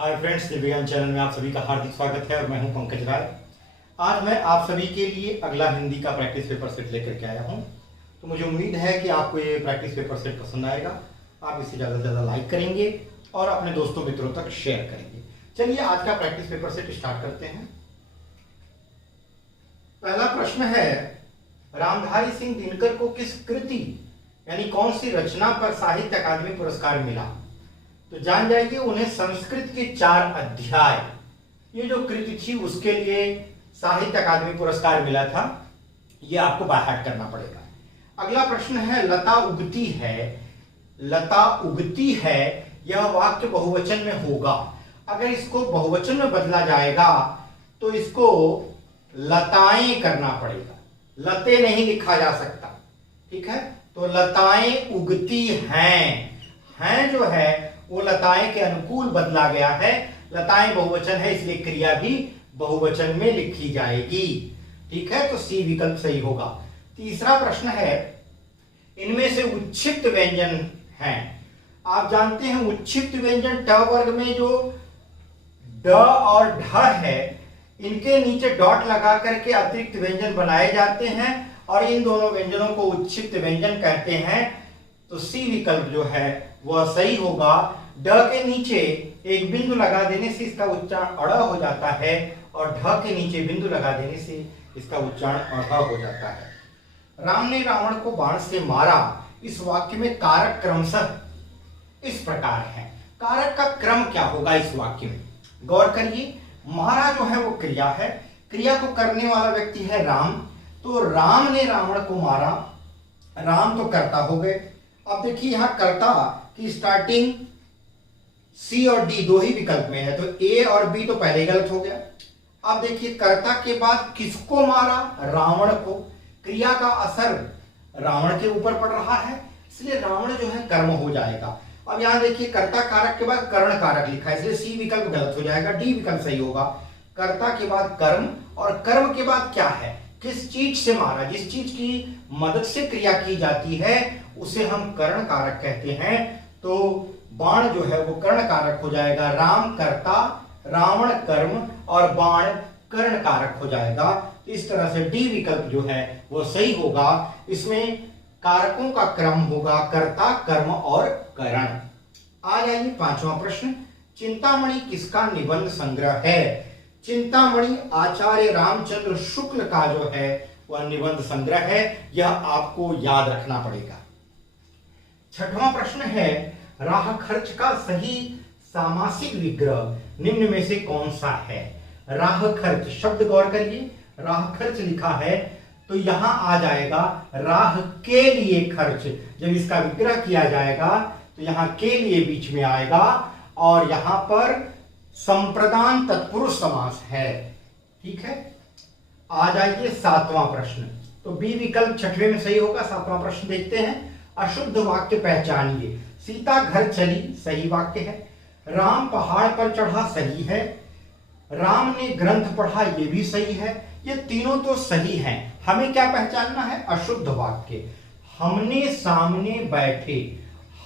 Hi friends, दिव्यांग channel में आप सभी का हार्दिक स्वागत है और मैं हूं पंकज राय। आज मैं आप सभी के लिए अगला हिंदी का प्रैक्टिस पेपर सेट लेकर के आया हूं। तो मुझे उम्मीद है कि आपको ये प्रैक्टिस पेपर सेट पसंद आएगा। आप इसे ज़्यादा से ज़्यादा लाइक करेंगे और अपने दोस्तों मित्रों तक शेयर करेंगे। चलिए आज का प्रैक्टिस पेपर सेट स्टार्ट करते हैं। पहला प्रश्न है, रामधारी सिंह दिनकर को किस कृति यानी कौन सी रचना पर साहित्य अकादमी पुरस्कार मिला? तो जान जाइए, उन्हें संस्कृत के 4 अध्याय, ये जो कृति थी उसके लिए साहित्य अकादमी पुरस्कार मिला था। ये आपको बाय हार्ट करना पड़ेगा। अगला प्रश्न है, लता उगती है, लता उगती है यह वाक्य बहुवचन में होगा। अगर इसको बहुवचन में बदला जाएगा तो इसको लताएं करना पड़ेगा, लते नहीं लिखा जा सकता। ठीक है, तो लताएं उगती हैं जो है वो लताएं के अनुकूल बदला गया है। लताएं बहुवचन है इसलिए क्रिया भी बहुवचन में लिखी जाएगी। ठीक है, तो सी विकल्प सही होगा। तीसरा प्रश्न है, इनमें से उच्छिष्ट व्यंजन हैं। आप जानते हैं उच्छिष्ट व्यंजन ट वर्ग में जो ड और ढ है, इनके नीचे डॉट लगा करके अतिरिक्त व्यंजन बनाए जाते हैं और इन दोनों व्यंजनों को उच्छिष्ट व्यंजन कहते हैं। तो सी विकल्प जो है वह सही होगा। ड के नीचे एक बिंदु लगा देने से इसका उच्चारण अड़ हो जाता है और ढ के नीचे बिंदु लगा देने से इसका उच्चारण अढ़ हो जाता है। राम ने रावण को बाण से मारा, इस वाक्य में कारक क्रमशः इस प्रकार है। कारक का क्रम क्या होगा इस वाक्य में? गौर करिए, मारा जो है वो क्रिया है, क्रिया को करने वाला व्यक्ति है राम। तो राम ने रावण को मारा, राम तो कर्ता हो गए। अब देखिए यहां कर्ता की स्टार्टिंग सी और डी दो ही विकल्प में है, तो ए और बी तो पहले गलत हो गया। अब देखिए कर्ता के बाद किसको मारा? रावण को। क्रिया का असर रावण के ऊपर पड़ रहा है इसलिए रावण जो है कर्म हो जाएगा। अब यहां देखिए कर्ता कारक के बाद कर्ण कारक लिखा है इसलिए सी विकल्प गलत हो जाएगा, डी विकल्प सही होगा। कर्ता के बाद कर्म और कर्म के बाद क्या है? किस चीज से मारा? जिस चीज की मदद से क्रिया की जाती है उसे हम कर्ण कारक कहते हैं। तो बाण जो है वो कर्ण कारक हो जाएगा। राम कर्ता, रावण कर्म और बाण कर्ण कारक हो जाएगा। इस तरह से डी विकल्प जो है वो सही होगा। इसमें कारकों का क्रम होगा कर्ता, कर्म और कर्ण। आ जाइए पांचवा प्रश्न, चिंतामणि किसका निबंध संग्रह है? चिंतामणि आचार्य रामचंद्र शुक्ल का जो है वह निबंध संग्रह है, यह आपको याद रखना पड़ेगा। छठवां प्रश्न है, राह खर्च का सही सामासिक विग्रह निम्न में से कौन सा है? राह खर्च शब्द गौर करिए, राह खर्च लिखा है तो यहां आ जाएगा राह के लिए खर्च। जब इसका विग्रह किया जाएगा तो यहां के लिए बीच में आएगा और यहां पर संप्रदान तत्पुरुष समास है। ठीक है, आ जाइए सातवां प्रश्न। तो बी विकल्प छठवें में सही होगा। सातवां प्रश्न देखते हैं, अशुद्ध वाक्य पहचानिए। सीता घर चली सही वाक्य है। राम पहाड़ पर चढ़ा सही है। राम ने ग्रंथ पढ़ा ये भी सही है। ये तीनों तो सही हैं। हमें क्या पहचानना है? अशुद्ध वाक्य। हमने सामने बैठे,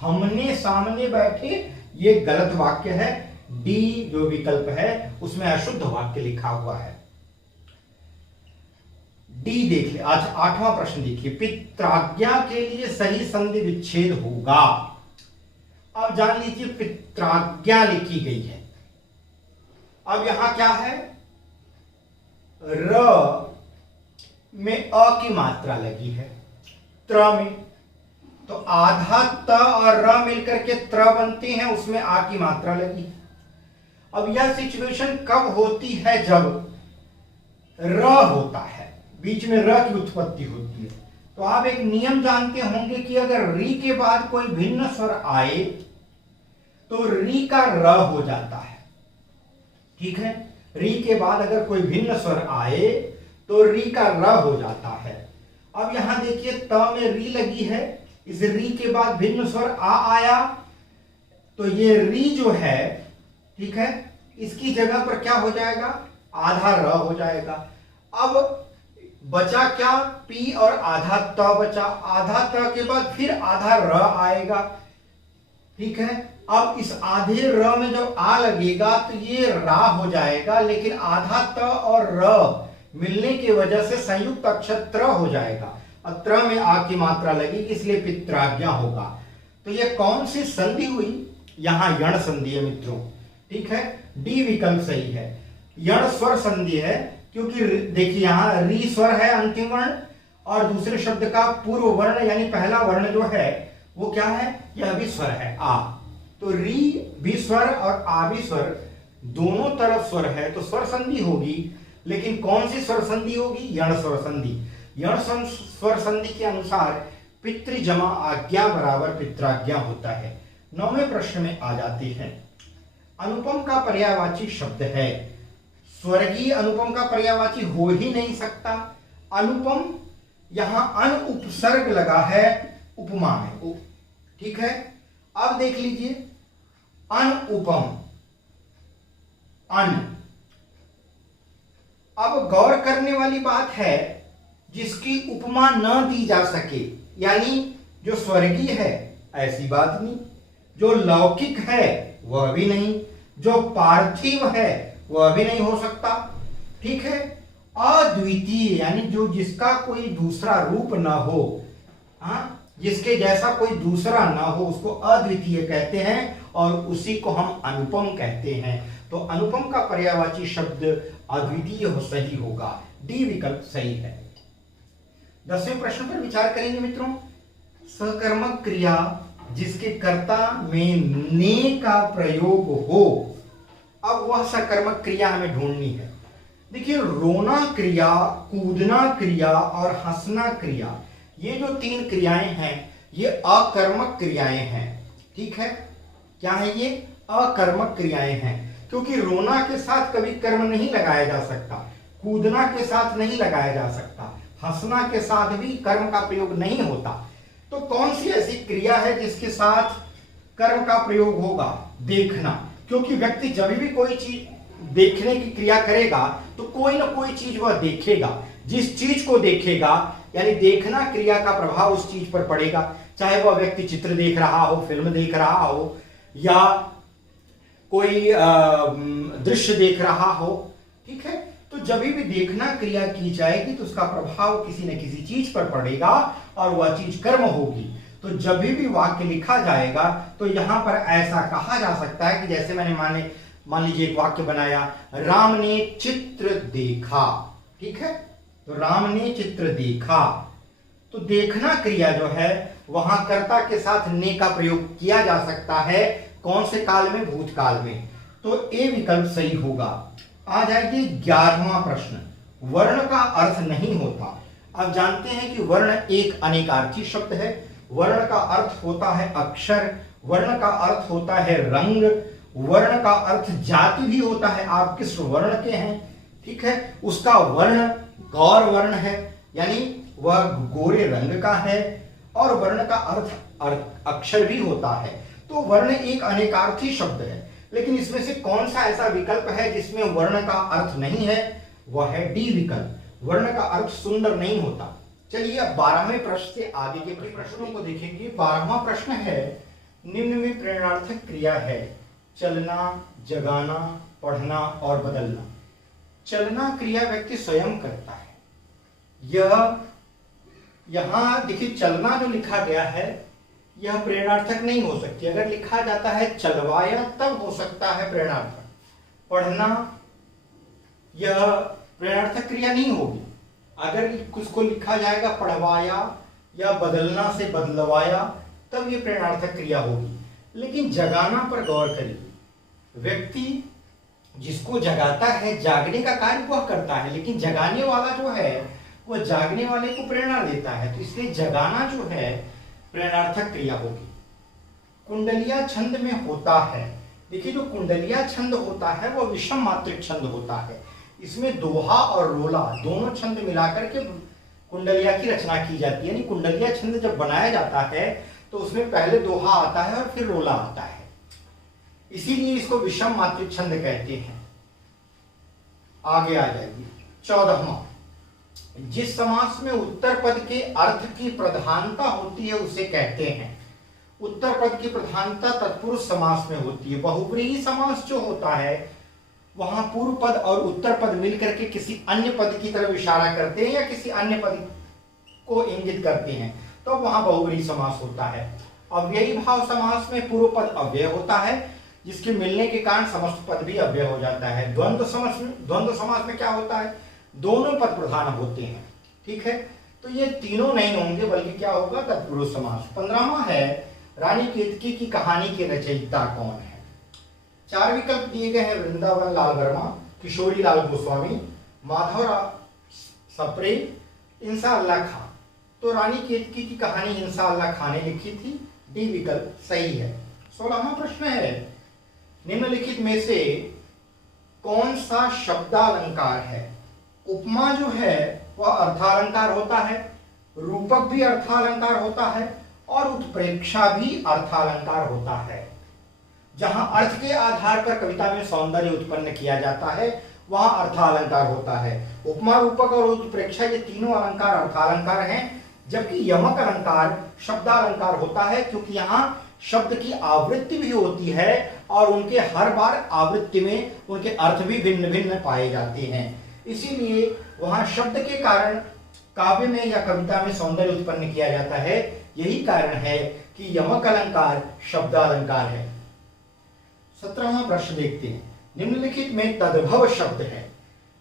हमने सामने बैठे ये गलत वाक्य है। डी जो विकल्प है उसमें अशुद्ध वाक्य लिखा हुआ है। डी देख ले। आज आठवां प्रश्न देखिए, पित्राज्ञा के लिए सही संधि विच्छेद होगा। अब जान लीजिए पित्राज्ञा लिखी गई है। अब यहां क्या है? र में अ की मात्रा लगी है, त्र में तो आधा त और र मिलकर के त्र बनते हैं, उसमें आ की मात्रा लगी है। अब यह सिचुएशन कब होती है? जब र होता है, बीच में र की उत्पत्ति होती है। तो आप एक नियम जानते होंगे कि अगर री के बाद कोई भिन्न स्वर आए तो री का र हो जाता है। ठीक है, री के बाद अगर कोई भिन्न स्वर आए तो री का र हो जाता है। अब यहां देखिए त में री लगी है, इस री के बाद भिन्न स्वर आ आया तो ये री जो है, ठीक है, इसकी जगह पर क्या हो जाएगा? आधा र हो जाएगा। अब बचा क्या? पी और आधा त बचा। आधा त के बाद फिर आधा र आएगा। ठीक है, अब इस आधे र में जब आ लगेगा तो ये रा हो जाएगा, लेकिन आधा त और र मिलने की वजह से संयुक्त अक्षर त्र हो जाएगा और त्र में आ की मात्रा लगेगी, इसलिए पित्राज्ञा होगा। तो ये कौन सी संधि हुई? यहां यण संधि है मित्रों, ठीक है, डी विकल्प सही है। यण स्वर संधि है क्योंकि देखिए यहां री स्वर है अंतिम वर्ण और दूसरे शब्द का पूर्व वर्ण यानी पहला वर्ण जो है वो क्या है? यह भी स्वर है आ। तो री भी स्वर और आ भी स्वर, दोनों तरफ स्वर है तो स्वर संधि होगी। लेकिन कौन सी स्वर संधि होगी? यण स्वर संधि। यण स्वर संधि के अनुसार पितृ जमा आज्ञा बराबर पित्राज्ञा होता है। 9वें प्रश्न में आ जाते हैं। अनुपम का पर्यायवाची शब्द है। स्वर्गीय अनुपम का पर्यायवाची हो ही नहीं सकता। अनुपम यहां अन उपसर्ग लगा है, उपमा है, ठीक है। अब देख लीजिए अन उपम, अन। अब गौर करने वाली बात है जिसकी उपमा न दी जा सके, यानी जो स्वर्गीय है ऐसी बात नहीं, जो लौकिक है वह भी नहीं, जो पार्थिव है वह भी नहीं हो सकता, ठीक है। अद्वितीय यानी जो जिसका कोई दूसरा रूप ना हो, जिसके जैसा कोई दूसरा ना हो उसको अद्वितीय कहते हैं और उसी को हम अनुपम कहते हैं। तो अनुपम का पर्यायवाची शब्द अद्वितीय हो, सही होगा, डी विकल्प सही है। 10वें प्रश्न पर विचार करेंगे मित्रों। सकर्मक क्रिया जिसके कर्ता में ने का प्रयोग हो, अब वह सकर्मक क्रिया हमें ढूंढनी है। देखिए रोना क्रिया, कूदना क्रिया और हंसना क्रिया, ये जो 3 क्रियाएं हैं ये अकर्मक क्रियाएं हैं, ठीक है। क्या है ये? अकर्मक क्रियाएं हैं, क्योंकि रोना के साथ कभी कर्म नहीं लगाया जा सकता, कूदना के साथ नहीं लगाया जा सकता, हंसना के साथ भी कर्म का प्रयोग नहीं होता। तो कौन सी ऐसी क्रिया है जिसके साथ कर्म का प्रयोग होगा? देखना, क्योंकि व्यक्ति जब भी कोई चीज देखने की क्रिया करेगा तो कोई ना कोई चीज वह देखेगा। जिस चीज को देखेगा यानी देखना क्रिया का प्रभाव उस चीज पर पड़ेगा, चाहे वह व्यक्ति चित्र देख रहा हो, फिल्म देख रहा हो या कोई दृश्य देख रहा हो, ठीक है। तो जब भी देखना क्रिया की जाएगी तो उसका प्रभाव किसी न किसी चीज पर पड़ेगा और वह चीज कर्म होगी। तो जब भी वाक्य लिखा जाएगा तो यहां पर ऐसा कहा जा सकता है कि जैसे मैंने मान लीजिए एक वाक्य बनाया, राम ने चित्र देखा, ठीक है। तो राम ने चित्र देखा, तो देखना क्रिया जो है वहां कर्ता के साथ ने का प्रयोग किया जा सकता है। कौन से काल में? भूतकाल में। तो ए विकल्प सही होगा। आ जाएगी 11वां प्रश्न। वर्ण का अर्थ नहीं होता। अब जानते हैं कि वर्ण एक अनेकार्थी शब्द है। वर्ण का अर्थ होता है अक्षर, वर्ण का अर्थ होता है रंग, वर्ण का अर्थ जाति भी होता है, आप किस वर्ण के हैं, ठीक है। उसका वर्ण गौर वर्ण है यानी वह गोरे रंग का है, और वर्ण का अर्थ अक्षर भी होता है। तो वर्ण एक अनेकार्थी शब्द है, लेकिन इसमें से कौन सा ऐसा विकल्प है जिसमें वर्ण का अर्थ नहीं है? वह है डी विकल्प, वर्ण का अर्थ सुंदर नहीं होता। चलिए अब 12वें प्रश्न से आगे के प्रश्नों को देखेंगे। 12वां प्रश्न है, निम्न में प्रेरणार्थक क्रिया है चलना, जगाना, पढ़ना और बदलना। चलना क्रिया व्यक्ति स्वयं करता है। यह यहां देखिए चलना जो लिखा गया है यह प्रेरणार्थक नहीं हो सकती। अगर लिखा जाता है चलवाया तब हो सकता है प्रेरणार्थक। पढ़ना यह प्रेरणार्थक क्रिया नहीं होगी। अगर उसको लिखा जाएगा पढ़वाया या बदलना से बदलवाया तब यह प्रेरणार्थक क्रिया होगी। लेकिन जगाना पर गौर करिए, व्यक्ति जिसको जगाता है जागने का कार्य वह करता है, लेकिन जगाने वाला जो है वह जागने वाले को प्रेरणा देता है। तो इसलिए जगाना जो है प्रेरणार्थक क्रिया होगी। कुंडलिया छंद में होता है। देखिए जो कुंडलिया छंद होता है वह विषम मात्रिक छंद होता है। इसमें दोहा और रोला दोनों छंद मिलाकर के कुंडलिया की रचना की जाती है। यानी कुंडलिया छंद जब बनाया जाता है तो उसमें पहले दोहा आता है और फिर रोला आता है, इसीलिए इसको विषम मात्रिक छंद कहते हैं। आगे आ जाइए 14वां, जिस समास में उत्तर पद के अर्थ की प्रधानता होती है उसे कहते हैं। उत्तर पद की प्रधानता तत्पुरुष समास में होती है। बहुव्रीहि समास जो होता है वहां पूर्व पद और उत्तर पद मिलकर के किसी अन्य पद की तरफ इशारा करते हैं या किसी अन्य पद को इंगित करते हैं, तो वहां बहुव्रीहि समास होता है। अव्ययी भाव समास में पूर्व पद अव्यय होता है, जिसके मिलने के कारण समस्त पद भी अव्यय हो जाता है। द्वंद्व समास में क्या होता है, दोनों पद प्रधान होते हैं। ठीक है, तो ये तीनों नहीं होंगे बल्कि क्या होगा, तत्पुरुष समास। 15वां है रानी केतकी की कहानी के रचयिता कौन है। 4 विकल्प दिए गए हैं, वृंदावन लाल वर्मा, किशोरी लाल गोस्वामी, माधव सप्रे, इंसा अल्लाह खां। तो रानी केतकी की कहानी इंसा अल्लाह खां ने लिखी थी, डी विकल्प सही है। 16वां प्रश्न है, निम्नलिखित में से कौन सा शब्दालंकार है। उपमा जो है वह अर्थालंकार होता है, रूपक भी अर्थालंकार होता है और उत्प्रेक्षा भी अर्थालंकार होता है। जहां अर्थ के आधार पर कविता में सौंदर्य उत्पन्न किया जाता है वहां अर्थालंकार होता है। उपमा, रूपक और उत्प्रेक्षा ये तीनों अलंकार अर्थालंकार हैं, जबकि यमक अलंकार शब्दालंकार होता है, क्योंकि यहाँ शब्द की आवृत्ति भी होती है और उनके हर बार आवृत्ति में उनके अर्थ भी भिन्न भिन्न पाए जाते हैं। इसीलिए वहां शब्द के कारण काव्य में या कविता में सौंदर्य उत्पन्न किया जाता है। यही कारण है कि यमक अलंकार शब्दालंकार है। 17वां प्रश्न देखते हैं, निम्नलिखित में तद्भव शब्द है।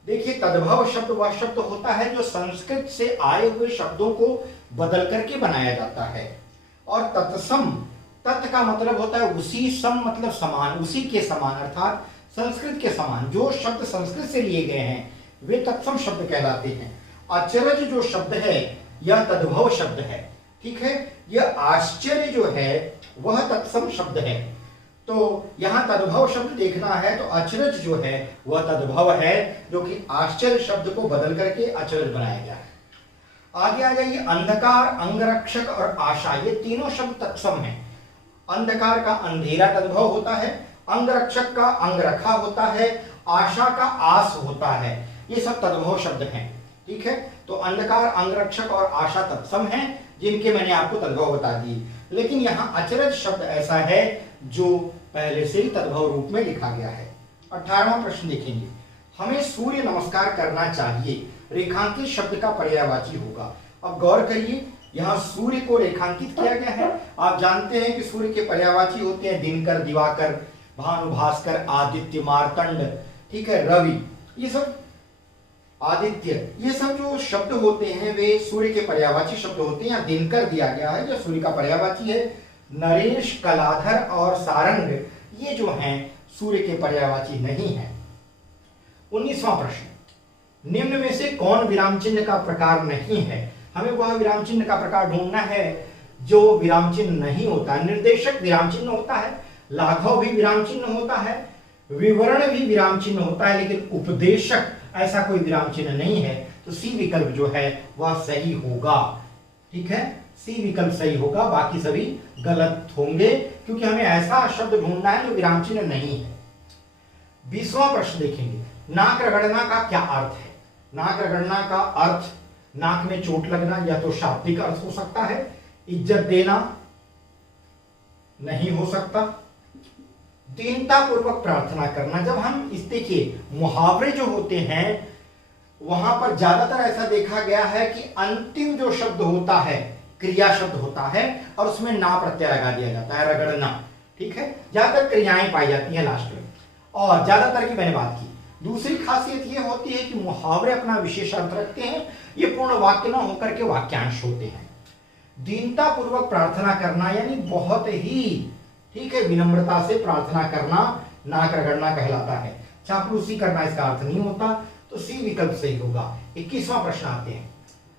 देखिए, तद्भव शब्द वह शब्द होता है जो संस्कृत से आए हुए शब्दों को बदल करके बनाया जाता है। और तत्सम, तत् का मतलब होता है उसी, सम मतलब समान, उसी के समान, अर्थात संस्कृत के समान। जो शब्द संस्कृत से लिए गए हैं वे तत्सम शब्द कहलाते हैं। अचरज जो शब्द है यह तद्भव शब्द है। ठीक है, यह आश्चर्य जो है वह तत्सम शब्द है। तो यहां तद्भव शब्द देखना है तो अचरज जो है वह तद्भव है, जो कि आश्चर्य शब्द को बदल करके अचरज बनाया गया है। आगे आ जाइए, अंधकार, अंगरक्षक और आशा, ये तीनों शब्द तत्सम हैं। अंधकार का अंधेरा तद्भव होता है, अंगरक्षक का अंगरखा होता है, आशा का आस होता है। ये सब तद्भव शब्द हैं। ठीक है, तो अंधकार, अंगरक्षक और आशा तत्सम हैं, जिनके मैंने आपको तद्भव बता दिए। लेकिन यहाँ अचरज शब्द ऐसा है जो पहले से ही तद्भव रूप में लिखा गया है। 18वां प्रश्न देखेंगे, हमें सूर्य नमस्कार करना चाहिए, रेखांकित शब्द का पर्यायवाची होगा। अब गौर करिए, यहाँ सूर्य को रेखांकित किया गया है। आप जानते हैं कि सूर्य के पर्यायवाची होते हैं दिनकर, दिवाकर, भानु, भास्कर, आदित्य, मार्तंड, ठीक है, रवि, ये सब, आदित्य, ये सब जो शब्द होते हैं वे सूर्य के पर्यायवाची शब्द होते हैं। यहाँ दिनकर दिया गया है जो सूर्य का पर्यायवाची है। नरेश, कलाधर और सारंग ये जो हैं सूर्य के पर्यायवाची नहीं है। 19वां प्रश्न, निम्न में से कौन विराम चिन्ह का प्रकार नहीं है। हमें वह विराम चिन्ह का प्रकार ढूंढना है जो विराम चिन्ह नहीं होता। निर्देशक विराम चिन्ह होता है, लाघव भी विराम चिन्ह होता है, विवरण भी विराम चिन्ह होता है, लेकिन उपदेशक ऐसा कोई विराम चिन्ह नहीं है। तो सी विकल्प जो है वह सही होगा। ठीक है, सी विकल्प सही होगा, बाकी सभी गलत होंगे, क्योंकि हमें ऐसा शब्द ढूंढना है जो विराम चिन्ह नहीं है। 20वां प्रश्न देखेंगे, नाक रगड़ना का क्या अर्थ है। नाक रगड़ना का अर्थ नाक में चोट लगना, या तो शाब्दिक अर्थ हो सकता है, इज्जत देना नहीं हो सकता, दीनता पूर्वक प्रार्थना करना। जब हम इस देखिए मुहावरे जो होते हैं वहां पर ज्यादातर ऐसा देखा गया है कि अंतिम जो शब्द होता है क्रिया शब्द होता है और उसमें ना प्रत्यय लगा दिया जाता है, रगड़ना। ठीक है, ज्यादातर क्रियाएं पाई जाती हैं लास्ट में, और ज्यादातर की मैंने बात की। दूसरी खासियत यह होती है कि मुहावरे अपना विशेष अर्थ रखते हैं, ये पूर्ण वाक्य न होकर के वाक्यांश होते हैं। दीनता पूर्वक प्रार्थना करना यानी बहुत ही, ठीक है, विनम्रता से प्रार्थना करना नाक रगड़ना कहलाता है। चापलूसी करना इसका अर्थ नहीं होता, तो सी विकल्प सही होगा। 21वां प्रश्न आते हैं,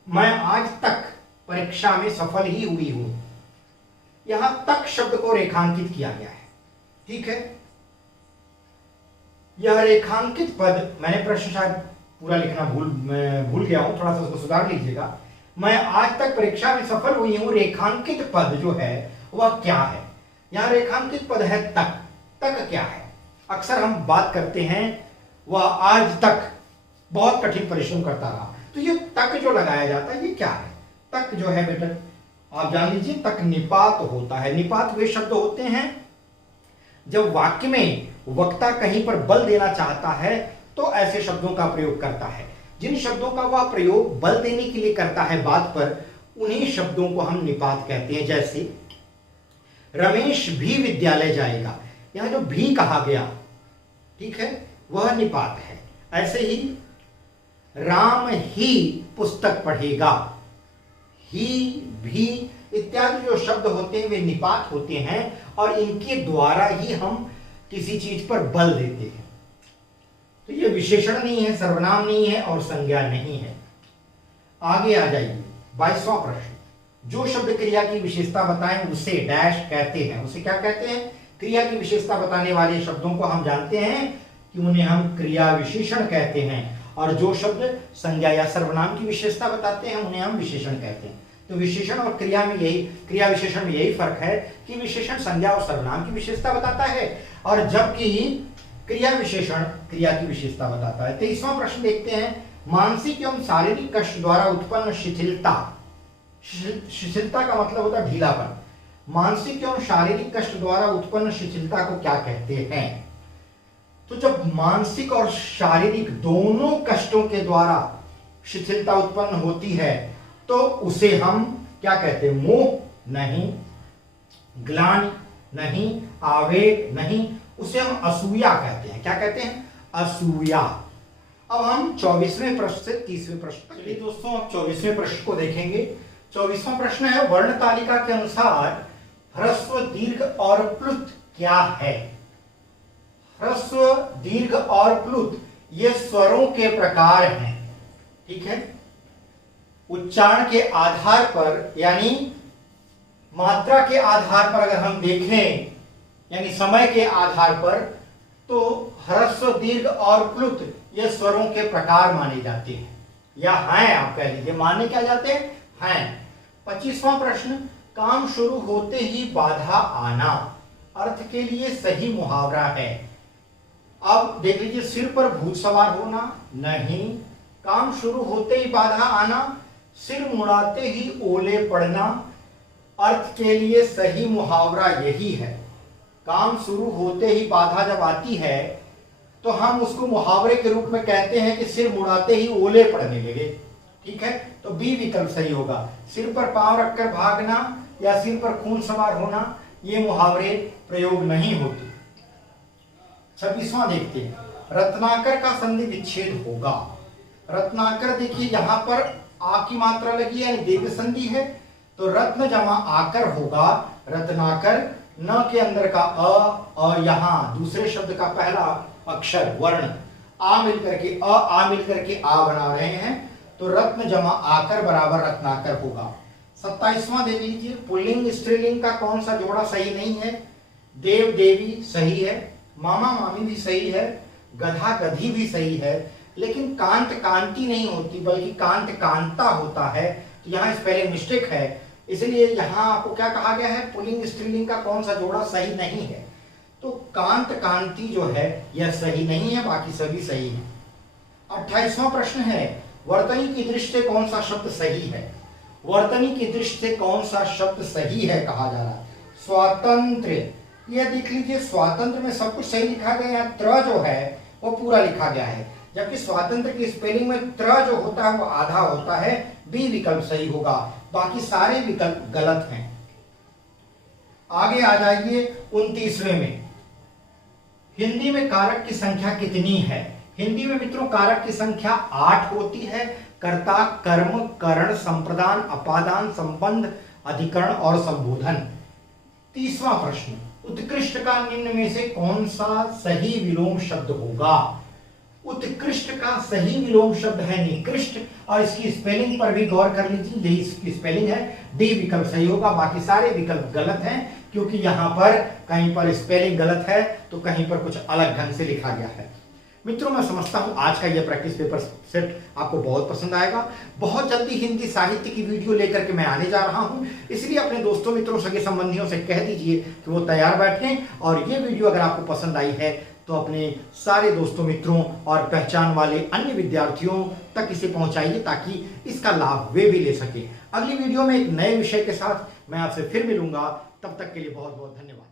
मैं आज तक परीक्षा में सफल ही हुई हूं। यहां तक शब्द को रेखांकित किया गया है। ठीक है, यह रेखांकित पद, मैंने प्रश्न शायद पूरा लिखना भूल गया हूं, थोड़ा सा उसको सुधार लीजिएगा। मैं आज तक परीक्षा में सफल हुई हूं, रेखांकित पद जो है वह क्या है। यहां रेखांकित पद है तक। तक क्या है, अक्सर हम बात करते हैं वह आज तक बहुत कठिन परिश्रम करता रहा, तो ये तक जो लगाया जाता है ये क्या है। तक जो है बेटा आप जान लीजिए तक निपात होता है। निपात वे शब्द होते हैं जब वाक्य में वक्ता कहीं पर बल देना चाहता है तो ऐसे शब्दों का प्रयोग करता है। जिन शब्दों का वह प्रयोग बल देने के लिए करता है बात पर, उन्हीं शब्दों को हम निपात कहते हैं। जैसे रमेश भी विद्यालय जाएगा, यहां जो भी कहा गया, ठीक है, वह निपात है। ऐसे ही राम ही पुस्तक पढ़ेगा, ही भी इत्यादि जो शब्द होते हैं वे निपात होते हैं और इनके द्वारा ही हम किसी चीज पर बल देते हैं। तो ये विशेषण नहीं है, सर्वनाम नहीं है और संज्ञा नहीं है। आगे आ जाइए 22वां प्रश्न। जो शब्द क्रिया की विशेषता बताएं उसे डैश कहते हैं। उसे क्या कहते हैं? क्रिया की विशेषता बताने वाले शब्दों को हम जानते हैं कि उन्हें हम क्रिया विशेषण कहते हैं, और जो शब्द संज्ञा या सर्वनाम की विशेषता बताते हैं उन्हें हम विशेषण कहते हैं। तो विशेषण और क्रिया में यही, क्रिया विशेषण में यही फर्क है कि विशेषण संज्ञा और सर्वनाम की विशेषता बताता है और जबकि क्रिया विशेषण क्रिया की विशेषता बताता है। 23वां प्रश्न देखते हैं। मानसिक एवं शारीरिक कष्ट द्वारा उत्पन्न शिथिलता, शिथिलता का मतलब होता है ढीलापन। मानसिक एवं शारीरिक कष्ट द्वारा उत्पन्न शिथिलता को क्या कहते हैं? तो जब मानसिक और शारीरिक दोनों कष्टों के द्वारा शिथिलता उत्पन्न होती है तो उसे हम क्या कहते हैं? मोह नहीं, ग्लानि नहीं, आवेग नहीं, उसे हम असूया कहते हैं। क्या कहते हैं? असूया। अब हम 24वें प्रश्न से 30वें प्रश्न, चलिए दोस्तों अब 24वें प्रश्न को देखेंगे। 24वां प्रश्न है, वर्ण तालिका के अनुसार ह्रस्व, दीर्घ और प्लुत क्या है? ह्रस्व, दीर्घ और प्लुत ये स्वरों के प्रकार हैं, ठीक है। उच्चारण के आधार पर यानी मात्रा के आधार पर अगर हम देखें यानी समय के आधार पर, तो ह्रस्व, दीर्घ और प्लुत ये स्वरों के प्रकार माने जाते हैं या हैं, आप कह लीजिए, माने क्या जाते हैं? 25वां प्रश्न, काम शुरू होते ही बाधा आना अर्थ के लिए सही मुहावरा है। अब देख लीजिए, सिर पर भूत सवार होना नहीं, काम शुरू होते ही बाधा आना, सिर मुड़ाते ही ओले पड़ना, अर्थ के लिए सही मुहावरा यही है। काम शुरू होते ही बाधा जब आती है तो हम उसको मुहावरे के रूप में कहते हैं कि सिर मुड़ाते ही ओले पड़ने लगे, ठीक है। तो बी विकल्प सही होगा। सिर पर पांव रखकर भागना या सिर पर खून सवार होना ये मुहावरे प्रयोग नहीं होते। 26वां देखते हैं, रत्नाकर का संधि विच्छेद होगा। रत्नाकर देखिए यहां पर आ की मात्रा लगी है यानी दीर्घ संधि है, तो रत्न जमा आकर होगा। रत्नाकर न के अंदर का अ और यहां दूसरे शब्द का पहला अक्षर वर्ण आ मिलकर के आ मिलकर के आ बना रहे हैं, तो रत्न जमा आकर बराबर रत्नाकर होगा। 27वां देख लीजिए, पुल्लिंग स्त्रीलिंग का कौन सा जोड़ा सही नहीं है? देव देवी सही है, मामा मामी भी सही है, गधा गधी भी सही है, लेकिन कांत कांति नहीं होती बल्कि कांत कांता होता है। तो यहाँ स्पेलिंग मिस्टेक है, इसलिए यहाँ आपको क्या कहा गया है? पुल्लिंग स्त्रीलिंग का कौन सा जोड़ा सही नहीं है? तो कांत कांति जो है यह सही नहीं है, बाकी सभी सही है। 28वां प्रश्न है, वर्तनी की दृष्टि से कौन सा शब्द सही है? वर्तनी की दृष्टि से कौन सा शब्द सही है कहा जा रहा है? स्वातंत्र। यह देख लीजिए, स्वातंत्र में सब कुछ सही लिखा गया है, त्र जो है वो पूरा लिखा गया है, जबकि स्वातंत्र की स्पेलिंग में त्र जो होता है वो आधा होता है। बी विकल्प सही होगा, बाकी सारे विकल्प गलत हैं। आगे आ जाइए 29वें में, हिंदी में कारक की संख्या कितनी है? हिंदी में मित्रों कारक की संख्या 8 होती है। कर्ता, कर्म, करण, संप्रदान, अपादान, संबंध, अधिकरण और संबोधन। 30वां प्रश्न, उत्कृष्ट का निम्न में से कौन सा सही विलोम शब्द होगा? उत्कृष्ट का सही विलोम शब्द है निकृष्ट, और इसकी स्पेलिंग पर भी गौर कर लीजिए, यही इसकी स्पेलिंग है। डी विकल्प सही होगा, बाकी सारे विकल्प गलत हैं, क्योंकि यहां पर कहीं पर स्पेलिंग गलत है तो कहीं पर कुछ अलग ढंग से लिखा गया है। मित्रों, मैं समझता हूं आज का यह प्रैक्टिस पेपर सेट आपको बहुत पसंद आएगा। बहुत जल्दी हिंदी साहित्य की वीडियो लेकर के मैं आने जा रहा हूं, इसलिए अपने दोस्तों, मित्रों, सगे संबंधियों से कह दीजिए कि वो तैयार बैठें। और ये वीडियो अगर आपको पसंद आई है तो अपने सारे दोस्तों मित्रों और पहचान वाले अन्य विद्यार्थियों तक इसे पहुंचाइए ताकि इसका लाभ वे भी ले सके। अगली वीडियो में एक नए विषय के साथ मैं आपसे फिर मिलूंगा। तब तक के लिए बहुत बहुत धन्यवाद।